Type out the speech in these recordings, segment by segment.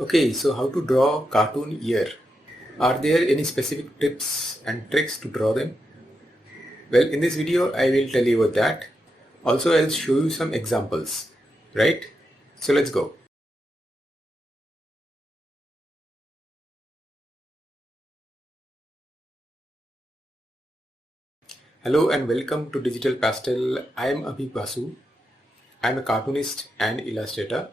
Okay, so how to draw cartoon ear? Are there any specific tips and tricks to draw them? Well, in this video, I will tell you about that. Also, I'll show you some examples, right? So let's go. Hello and welcome to Digital Pastel. I am Abhi Basu. I am a cartoonist and illustrator.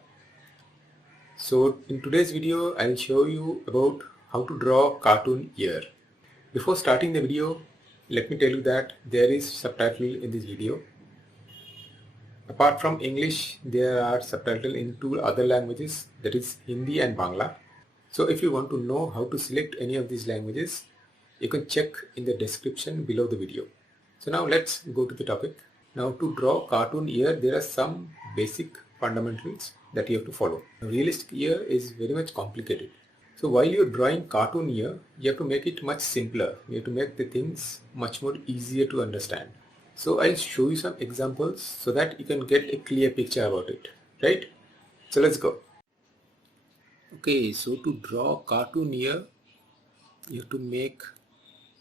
So in today's video, I'll show you about how to draw cartoon ear. Before starting the video, let me tell you that there is subtitle in this video. Apart from English, there are subtitles in two other languages, that is Hindi and Bangla. So if you want to know how to select any of these languages, you can check in the description below the video. So now let's go to the topic. Now to draw cartoon ear, there are some basic fundamentals that you have to follow. A realistic ear is very much complicated. So while you're drawing cartoon ear, you have to make it much simpler. You have to make the things much more easier to understand. So I'll show you some examples so that you can get a clear picture about it, right? So let's go. Okay, so to draw cartoon ear, you have to make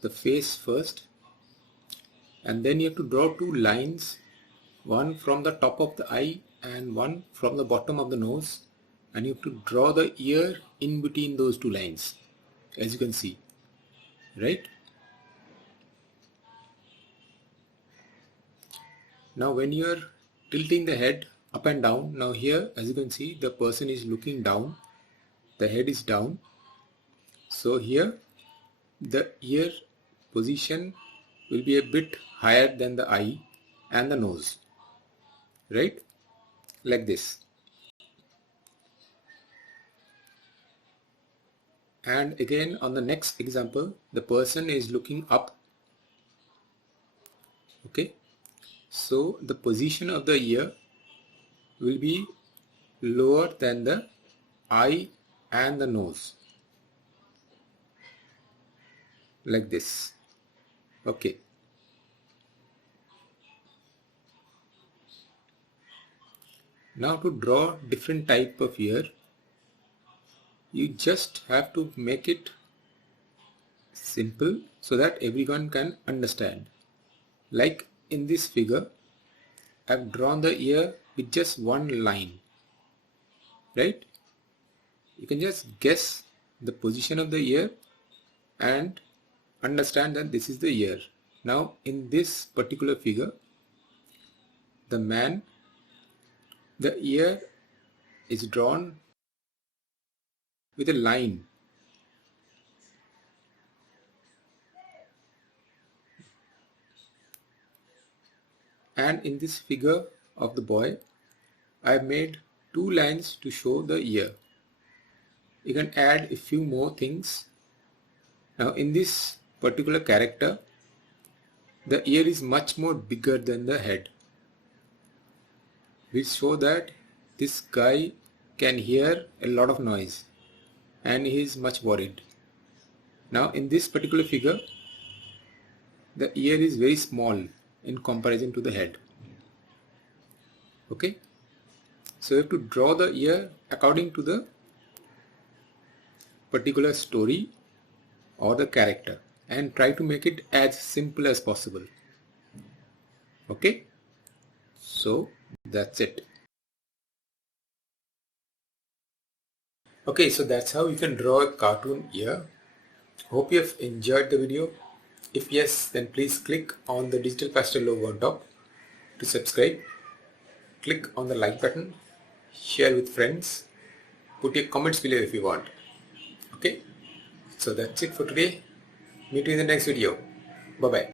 the face first, and then you have to draw two lines, one from the top of the eye and one from the bottom of the nose, and you have to draw the ear in between those two lines, as you can see, right? Now when you are tilting the head up and down, now here as you can see the person is looking down, the head is down, so here the ear position will be a bit higher than the eye and the nose, right? Like this. And again on the next example, the person is looking up. Okay, so the position of the ear will be lower than the eye and the nose, like this. Okay. Now to draw different type of ear, you just have to make it simple so that everyone can understand. Like in this figure, I've drawn the ear with just one line, right? You can just guess the position of the ear and understand that this is the ear. Now in this particular figure, the man, the ear is drawn with a line. And in this figure of the boy, I have made two lines to show the ear. You can add a few more things. Now in this particular character, the ear is much more bigger than the head, which show that this guy can hear a lot of noise and he is much worried. Now in this particular figure, the ear is very small in comparison to the head. Okay, so you have to draw the ear according to the particular story or the character and try to make it as simple as possible. Okay, so that's it. Okay, so that's how you can draw a cartoon ear. Hope you have enjoyed the video. If yes, then please click on the Digital Pastel logo on top to subscribe. Click on the like button, share with friends, put your comments below if you want. Okay, so that's it for today. Meet you in the next video. Bye bye.